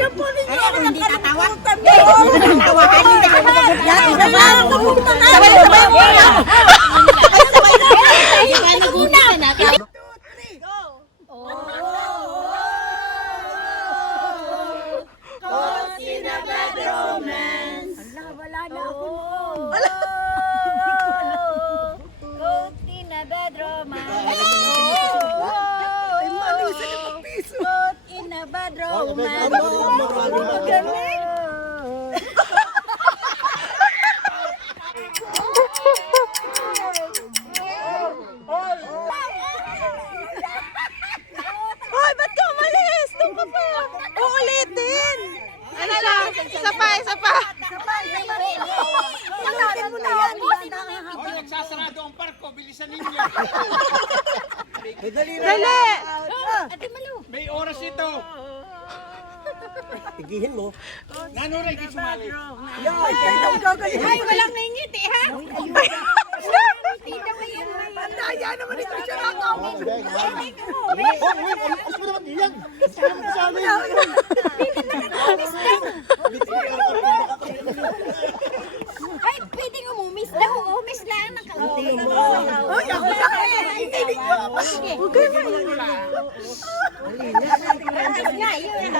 Yan po ninyo. Ay, ako hindi tatawa. Tatawa ka nila. Sabay. Di ba nagugutan natin? Caught in a bad romance. Wala na ako. Caught in a bed romance. Ay, mali sa 5 piso. Caught in a bed romance. Magaling. Hoy, ba't ka umalis? Doon ka pa. Uulitin. Ano lang? Isa pa. Ulitin mo na yan. Hoy, nagsasarado ang parko, bilisan ninyo. Dali. May oras ito. Tigihin mo. Nanuray kayo sumali. Yan, kaya daw gagawin. Ay, walang ngingiti, ha? Pandaya naman ito siya ako. Ay, pwedeng umumis daw. Umis lang ng kaunti. Ay, ako na kaya. Hindi ko. Nga, yun.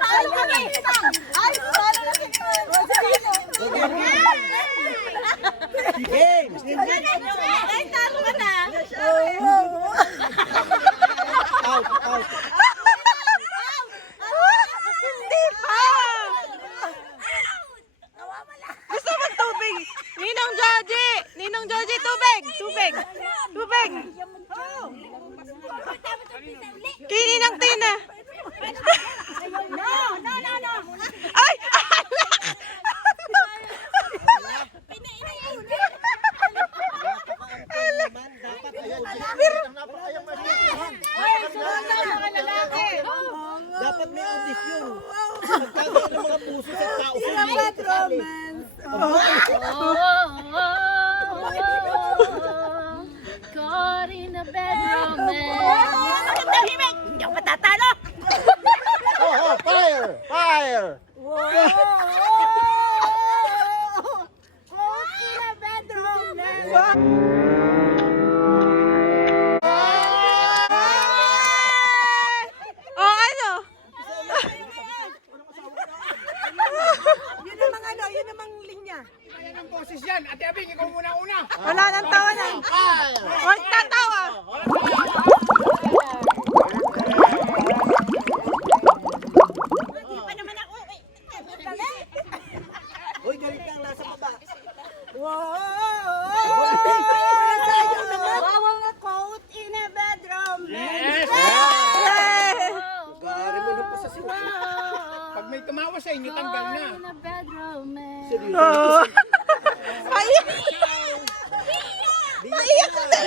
Paano ka na? Ay, paano na Game! Ay, talo ka na. Out! Hindi pa. Gusto mo tubig? Ninong Joji, tubig. Kay Ninang Tina. No. Ay! Dapat may audition. Magkakaroon ng mga puso sa tao. Bad romance. Caught in a bed romance. Tahimik. Hindi ako matatalo. Fire! Oh, ano? Yun namang linya. Ayan ang boses yan. Ate Abing, ikaw muna una. Wala nang tawanan. Huwag tatawa. Uy, galit lang nasa baba. Caught in a bed romance. Yes! Gari mo na pa sa sila. Pag may tumawa sa inyo, tanggal na. In a bed romance. Oh. Ay! Naiyak ko na.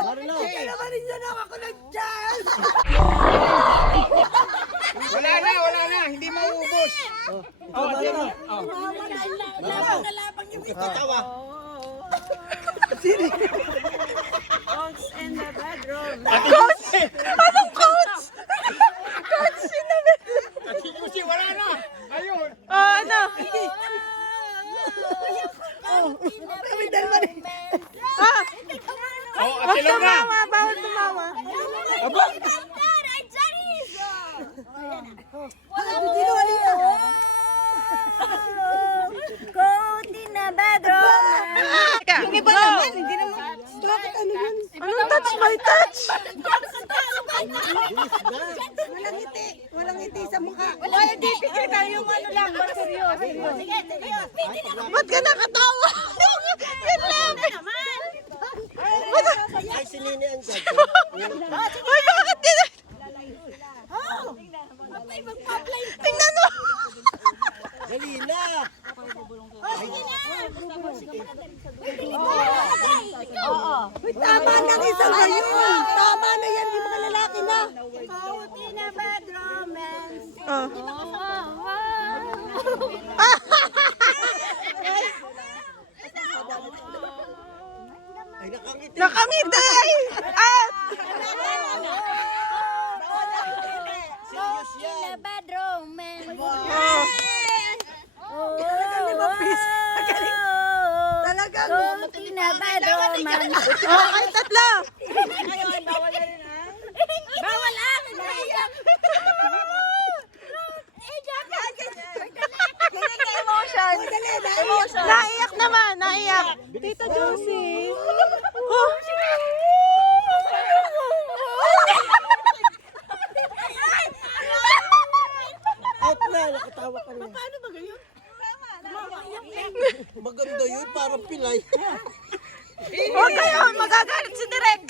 Marlo. Naman rin yan ako nag-chance. Wala na. Hindi mauubos. Oh, Ate Abing. Oh. Nalabang yung Tatawa. Caught in a bed romance. Coach! Anong coach? Coach, sinabi. Ate Lucy, wala na. Ayun. Oh, ano? Kami dalawa rin. Ah, Oh, huwag Ate Laura. tumawa. Bawal tumawa. Aba. Caught in a bed romance. Yung iba naman, hindi naman. Bakit ano yun? Anong touch my touch? Walang ngiti. Walang ngiti sa mukha. Wala, hindi. Picture tayo yung ano lang. Seryoso. Sige. Ba't ka nakatawa? Yan lang. Ay, si Nini ang judge. Ay, bakit din? Tingnan mo. Dali na. Uy, tama na isang ngayon. Tama na yan, yung mga lalaki na. Caught in a bed romance. Oh. Ay, nakangiti. Nakangiti! At! na Bedroman. Okay, tatlo. Bawal ang! Emotion. Emotion. Naiyak naman, naiyak. Tita Josie. Oh. At na, nakatawa ka rin. Paano ba ganyan? Maganda yun, parang pilay. Huwag kayo, magagalit si Direk.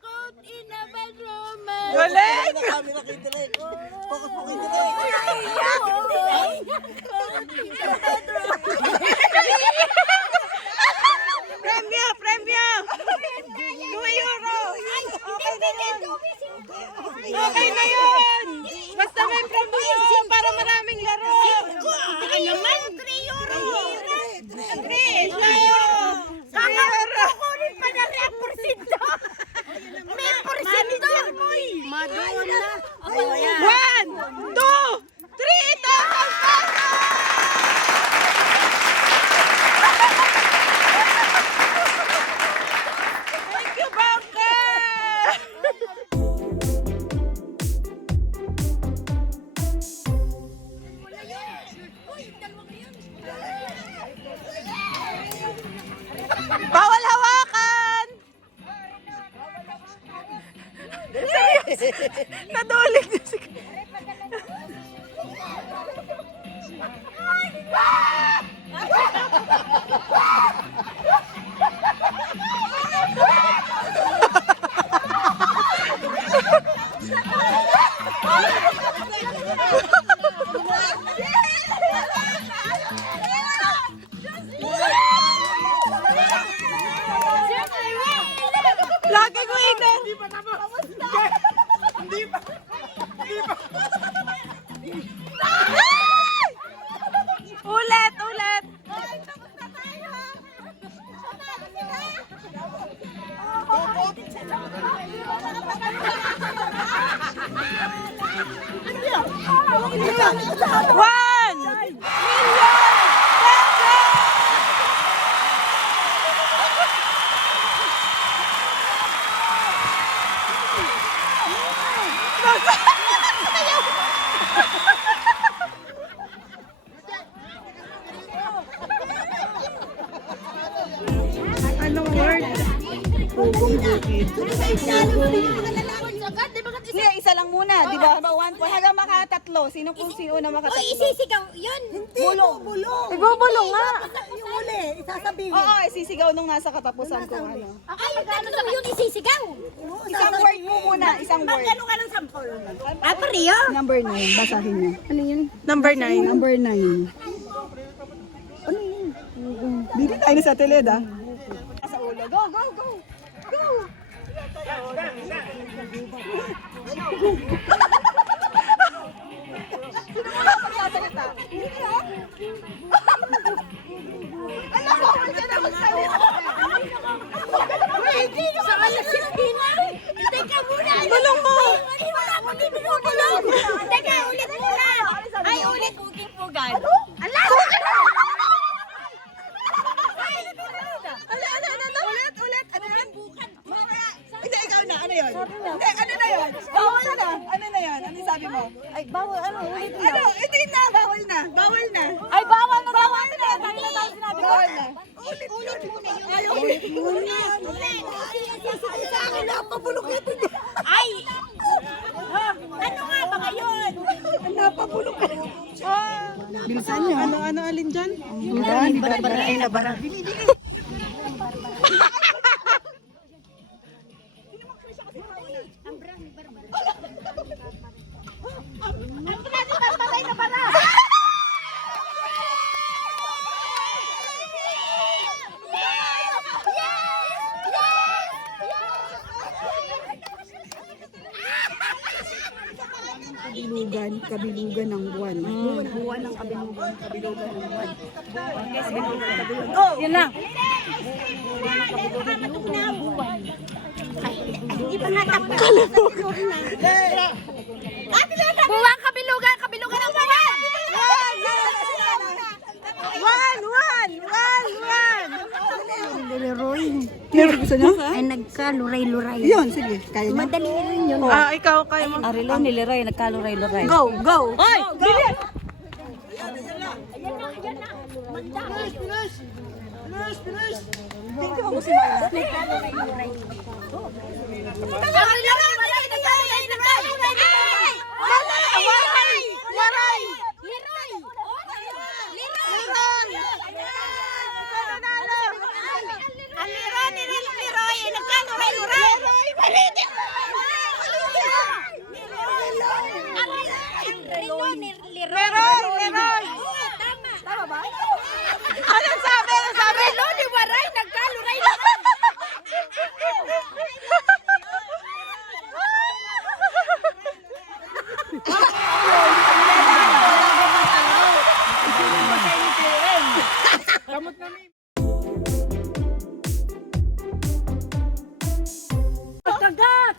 Caught in a bedroom. Galing! Wala kami nakidirek. Focus mo kidirek. Premyo, premyo. 2 euro. Okay na yun. Okay na yun. Basta may premyo para maraming laro. Baka naman, 3 euro. 3 euro. Kakakunin pa na rin ang porsinto. May porsinto. Madonna. 1, 2, 3, ito ang pera! Thank you, Bunker! Bawal hawakan! Nadulig na si Lagi ko inin! Hindi pa tapos! Hindi pa! Ulit! Ulit! One million Anong word? Pugong bukid. Hindi, isa lang muna, di ba? 1 point. Hanggang makatatlo. Sino kung sino na Uy, makatatlo? isisigaw. Yun. Bulong. Bulong. Nagbubulong nga. Yung uli, isasabihin. Oo, isisigaw nung nasa katapusan kung ano. Ay, tatlo yung isisigaw. Isang word mo muna, isang word. Magkano ka ng sampol? Ah, pareho? Number 9, basahin niyo. Ano yun? Number 9. Number 9. Bili tayo sa teleda. Sa ulo. Go, go, go. Go. Sino mo lang pagsasalita? Alam mo, siya na magsalita. Hindi ka sa alas 15. Teka muna. Bulong mo. Wala mo din bulong. Teka, ulit muna. Ay, ulit. Puging-pugan. Ala! Ulit, ulit. Ano yan? Hindi, ikaw na. Ano yun? Hindi, ano na yun? Bawal na. Ano na yun? Ano yung sabi mo? Ay, bawal. Ano? Ulit Ano? Hindi na. Bawal na. Bawal na. Ay, bawal na. Bawal na. Kanina tayo sinabi ko. Bawal na. Ulit muna yun. Ay, ulit muna. Sa akin, napabulok ito. Ay! Ano nga ba ngayon? Napabulok ito. Bilisan nyo. Ano alin dyan? Bara ay nabara. Kabilugan ng buwan. Buwan ng kabilugan ng buwan. Oh, yun lang. Hindi pa natapos. Buwang kabilugan ng buwan! gusto nyo? Ay, nagkaluray-luray. Yun, sige. Kaya nyo? Madali rin yun. Ikaw, kaya mo. Arilo ni Leroy, nagkaluray-luray. Go, go. Hoy! Bilis! Leroy! Tama ba? Anong sabi? Anong sabi? Lodi waray, nagkaluray-luray. Kamot na mi.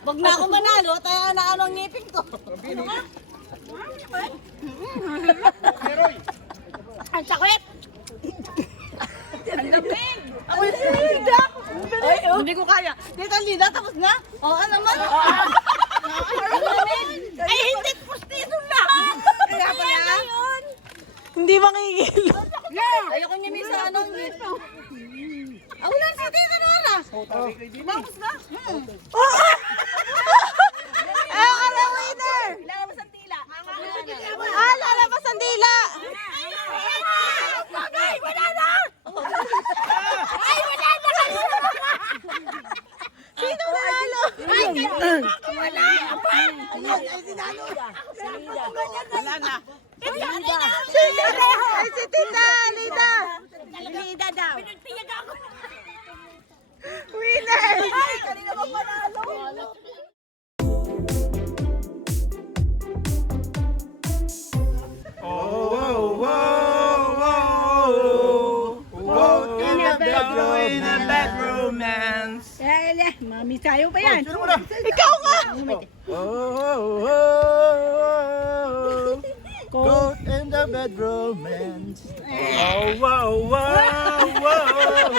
Wag na ako manalo, tayo na ano ang ngipin ko. Leroy. Ang sakit. Ay, hindi ko kaya. Dito Lida, tapos na? Oo naman. Ay, hindi pustiso lahat. Kaya pala. Hindi makikil. Ayoko niya minsan anong ngipin. Wala si Tita Nora. Tapos na? Ayaw ka na, winner! Lalabas ang tila. Lalabas ang dila! Ay, wala na. Ay, wala na. Sino nanalo? Ay, wala. Wala na. Ay, si Tita Lida! Lida daw. Pinagpiyag ako. Winner! Ay, kanina mo panalo. Mami, sayo pa yan. Ikaw nga! Goat in the bed romance. Oh, whoa, whoa, whoa,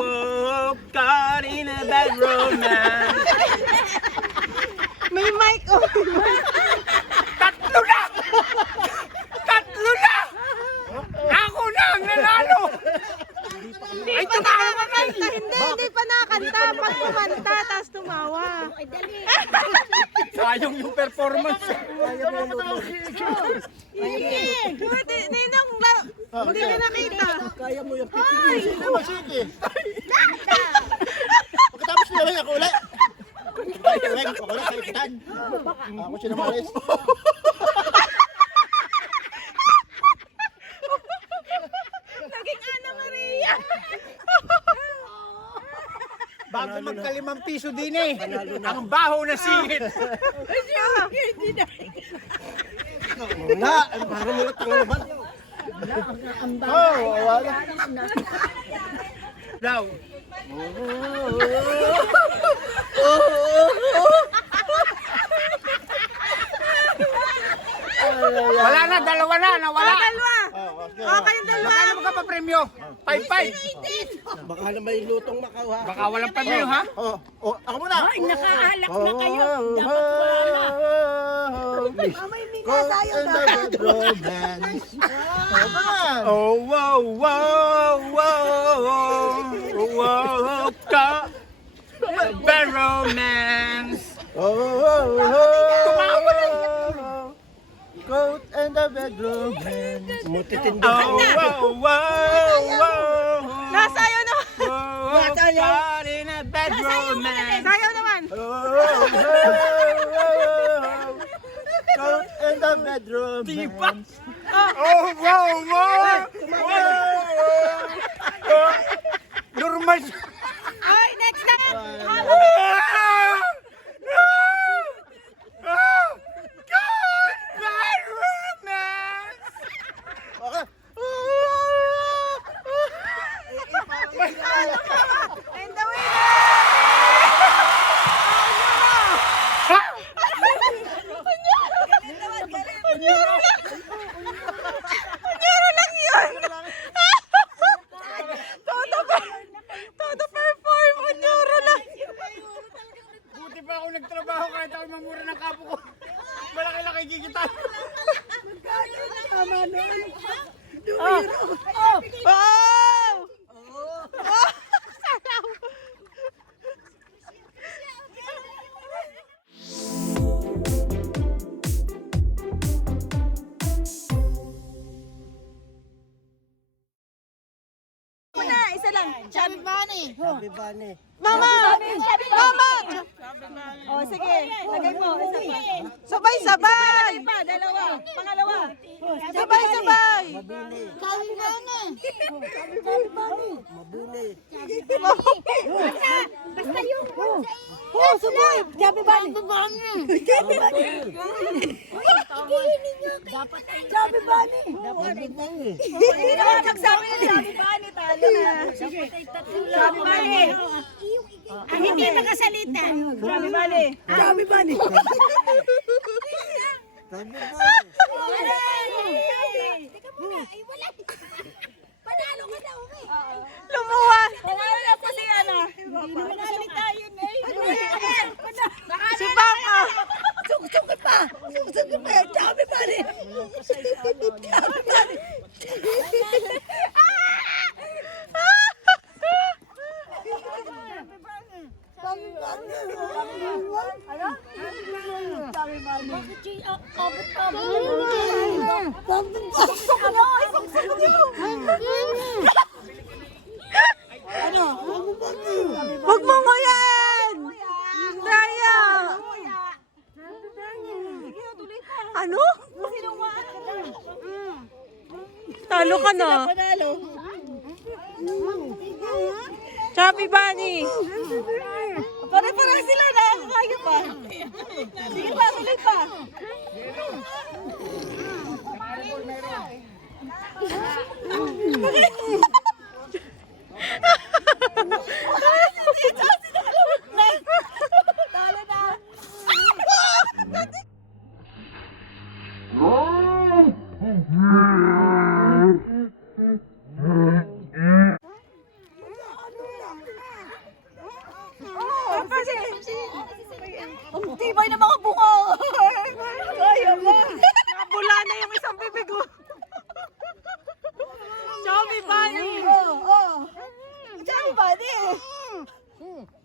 whoa, God in a bed romance. May mic on! Tatlo na! Tatlo na! Ako na ang nanalo! Ay, tumawa ka! Hindi pa nakakanta. Pag kumanta, tapos tumawa. Sayang yung performance. Ninong, hindi ka nakita. Kaya mo yung pitigil. Hindi mo, sige. Pagkatapos nila ako ulit. Ako ulit, kalikitan. Ako siya naman ulit. Naging Ana Maria. Bago magkalimang piso din eh. Ang baho na singit. Wala, parang ulit ang alaban. Oh, wala. Daw. Wala na, dalawa na, nawala. Dalawa. Kayong dalawa. Magkano magpapapremyo? 5-5. Baka na may lutong Macau ha. Baka walang premyo ha? Oh, ako muna. Ay, nakaalak na kayo. Goat in the bed romance. Oh, wow, wow, wow, wow, ka, bad romance. Goat in the bed romance. Mutitindi. Oh, wow, wow, wow. Nasayaw naman. Oh, God in a bad romance. Sayaw naman. Goat in the bed romance. Oh, wow, wow, wow. Normal. Ay, next na. And the Todo tama na. Oh! Isa lang. Chubby Bunny. Sabi ba ni? Mama! Mama! Oh, sige. Lagay mo. Isa pa. Sabay-sabay! Isa pa. Dalawa. Pangalawa. Sabay-sabay! Mabili. Sabi ba na? Mabili. Basta yung... Oh, sumoy! Sabi ba ni? Sabi ba ni? Dapat ay... Sabi ba ni? Sabi ba ni? Hindi naman nagsabi na Chubby Bunny. Talo na. Chubby Bunny. Ang hindi nakasalita. Chubby Bunny. Sabi ba ni? Teka muna. Ay, wala. Panalo ka daw eh. Lumuwan! Panalo na po si ano. Hindi naman nakasalita yun eh. Si Baka! Suksukin pa! Suksukin pa! Sabi ba ni? Sabi ba ni? Sabi ba ni? Ano? Sabi ba ni? Bakit yung abot-abot? Suksukin niyo! Suksukin niyo! Ano? Sabi ba ni? Huwag mo nguyan! Daya! Ano? Talo ka na. Panalo. Chubby Bunny! Pare-pare sila na. Kaya pa. Sige pa, tuloy pa. Talo na. Ang tibay na mga bunga. Kaya mo. Nabula na yung isang bibig ko. Chubby Bunny! Oh. Chubby Bunny.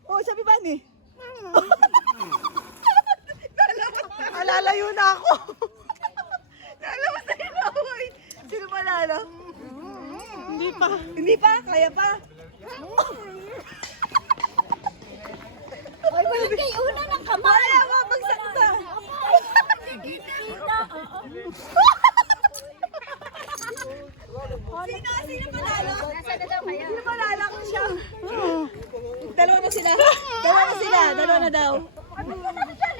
Oh, Chubby Bunny. Alalayo na ako. Nalawas na yun ako eh. Sino panalo? Hindi pa. Hindi pa? Kaya pa? Ay, walang kayo una ng kamay. Kaya mo, bagsak na. Sino panalo? Nasa na daw kaya? Sino panalo ko siya? Dalawa na sila. Dalawa na daw. Dalawa na daw.